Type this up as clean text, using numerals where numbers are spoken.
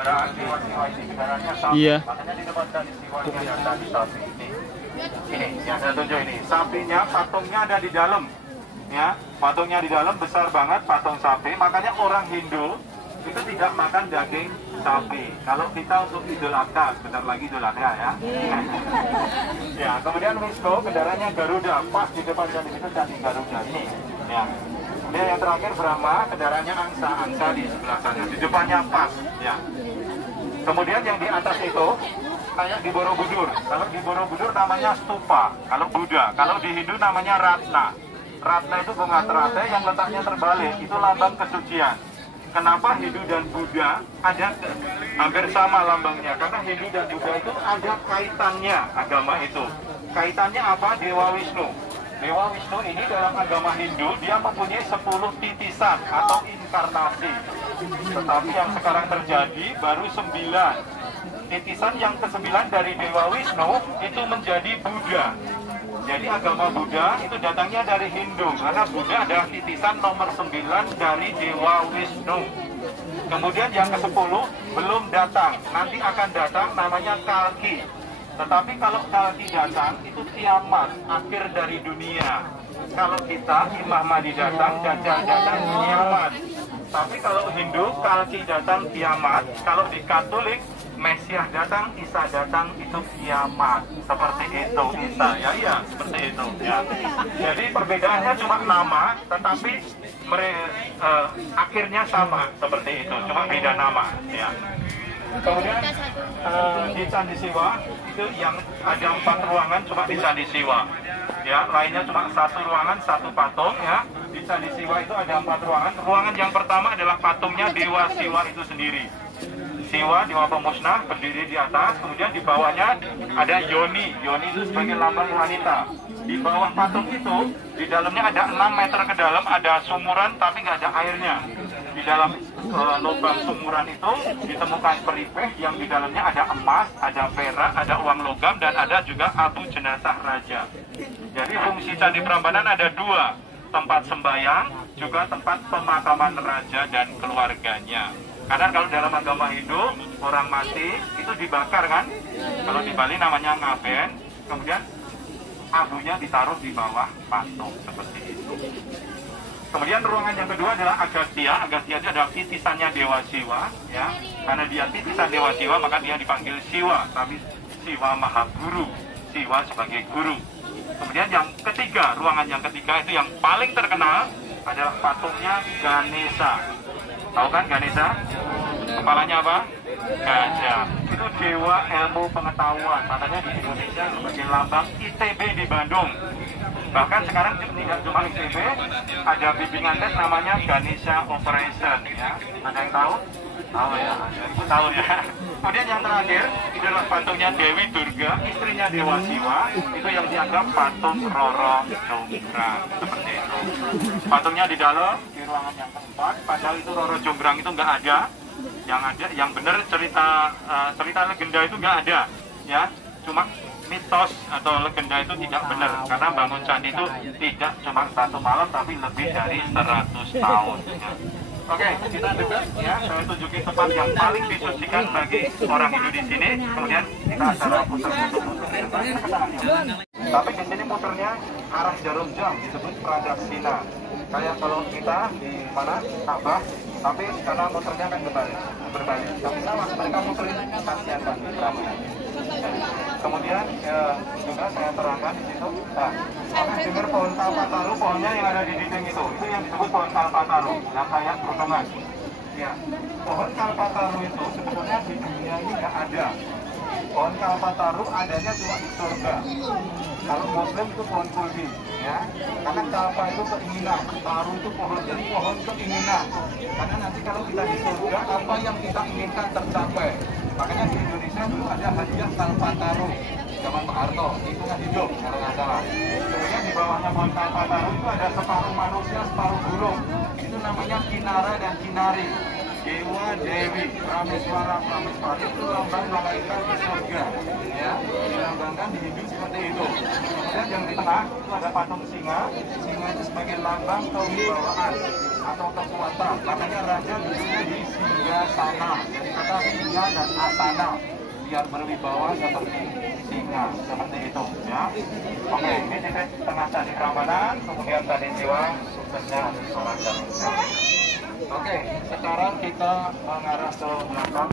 Kendaraan Siwa ini kendaraannya sapi. Iya. Makanya di depan tadi Siwa ini ada tadi sapi ini. Ini yang saya tunjuk ini. Sapinya patungnya ada di dalam. Ya, patungnya di dalam besar banget patung sapi. Makanya orang Hindu itu tidak makan daging sapi. Kalau kita untuk Idul Adha, bentar lagi Idul Adha ya. Ya, kemudian Wisnu kendaraannya Garuda, pas di depan dan di situ candi Garuda ini. Ya. Kemudian yang terakhir Brahma, kendaraannya angsa di sebelah sana, di depannya pas. Ya. Kemudian yang di atas itu kayak di Borobudur. Kalau di Borobudur namanya stupa, kalau Buddha. Kalau di Hindu namanya Ratna. Ratna itu bunga teratai yang letaknya terbalik, itu lambang kesucian. Kenapa Hindu dan Buddha ada hampir sama lambangnya? Karena Hindu dan Buddha itu ada kaitannya agama itu. Kaitannya apa? Dewa Wisnu. Dewa Wisnu ini dalam agama Hindu dia mempunyai 10 titisan atau inkarnasi. Tetapi yang sekarang terjadi baru 9. Titisan yang ke-9 dari Dewa Wisnu itu menjadi Buddha. Jadi agama Buddha itu datangnya dari Hindu, karena Buddha adalah titisan nomor 9 dari Dewa Wisnu. Kemudian yang ke-10 belum datang, nanti akan datang namanya Kalki. Tetapi kalau Kalki datang itu kiamat, akhir dari dunia. Kalau kita Imam Mahdi datang, Dajjal datang, kiamat. Tapi kalau Hindu, Kalki datang, kiamat. Kalau di Katolik, Mesias datang, Isa datang, itu kiamat. Seperti itu Isa, ya seperti itu. Ya. Jadi perbedaannya cuma nama, tetapi akhirnya sama seperti itu, cuma beda nama. Ya. Kemudian di Candi Siwa itu yang ada 4 ruangan cuma di Candi Siwa. Ya, lainnya cuma 1 ruangan, 1 patung. Ya. Di Candi Siwa itu ada 4 ruangan. Ruangan yang pertama adalah patungnya Dewa Siwa itu sendiri. Siwa, Dewa Pemusnah, berdiri di atas, kemudian di bawahnya ada Yoni. Yoni itu sebagai lambang wanita. Di bawah patung itu, di dalamnya ada 6 meter ke dalam, ada sumuran tapi nggak ada airnya. Di dalam lubang sumuran itu ditemukan peripeh yang di dalamnya ada emas, ada perak, ada uang logam, dan ada juga abu jenazah raja. Jadi fungsi Candi Prambanan ada 2, tempat sembahyang, juga tempat pemakaman raja dan keluarganya. Karena kalau dalam agama Hindu, orang mati itu dibakar kan? Kalau di Bali namanya ngaben, kemudian abunya ditaruh di bawah patung, seperti itu. Kemudian ruangan yang kedua adalah Agastya. Agastya itu adalah titisannya Dewa Siwa, ya. Karena dia titisan Dewa Siwa, maka dia dipanggil Siwa, tapi Siwa Maha Guru, Siwa sebagai guru. Kemudian yang ketiga, ruangan yang ketiga itu yang paling terkenal adalah patungnya Ganesha. Tahu kan Ganesha? Kepalanya apa? Gajah. Itu dewa ilmu pengetahuan. Makanya di Indonesia sebagai lambang ITB di Bandung. Bahkan sekarang tidak cuma ITB, ada bimbingan tes namanya Ganesha Operation. Ya. Ada yang tahu? Tahu ya, itu tahu ya. Kemudian yang terakhir, itu adalah patungnya Dewi Durga, istrinya Dewa Siwa. Itu yang dianggap patung Roro Jonggrang, seperti itu. Patungnya di dalam, di ruangan yang keempat. Padahal itu Roro Jonggrang itu nggak ada. Yang ada, yang benar cerita legenda itu nggak ada. Ya, cuma mitos atau legenda itu tidak benar. Karena bangun candi itu tidak cuma 1 malam, tapi lebih dari 100 tahun. Ya. Oke, kita dekat ya, saya tunjukin tempat yang paling disucikan bagi orang Hindu di sini. Kemudian kita acara putar-putar. Tapi di sini muternya arah jarum jam, disebut pradaksina. Kayak kalau kita di mana Ka'bah, tapi karena muternya kan berbalik. Tapi sama, mereka muterin kasihan bagi Brahmana. Kemudian juga saya terangkan di situ. Nah, dengar pohon kalpataru, pohonnya yang ada di dinding itu yang disebut pohon kalpataru, yang kayak potongan. Ya, pohon kalpataru itu sebetulnya di dunia ini nggak ada. Pohon kalpataru adanya cuma di surga. Kalau Muslim itu pohon kuldi, ya. Karena kalpa itu keinginan, taru itu pohon, jadi pohon keinginan. Karena nanti kalau kita di surga, apa yang kita inginkan tercapai. Makanya di Indonesia dulu ada hadiah kalpataru zaman Pak Harto, lingkungan hidup kalau nggak salah. Kemudian di bawahnya pohon kalpataru itu ada separuh manusia, separuh burung. Itu namanya kinara dan kinari. Dewa Dewi, Prameswara Prameswari itu lambang malaikat di surga, ya, dilambangkan di Hindu seperti itu. Kemudian yang di tengah itu ada patung singa, singa itu sebagai lambang kewibawaan atau kekuatan. Makanya raja duduknya di singgasana, jadi kata singa dan asana biar berwibawa seperti singa, seperti itu, ya. Oke, ini titik tengah Candi Prambanan, kemudian Candi Siwa, suksesnya sholat dan. Oke, sekarang kita mengarah ke belakang.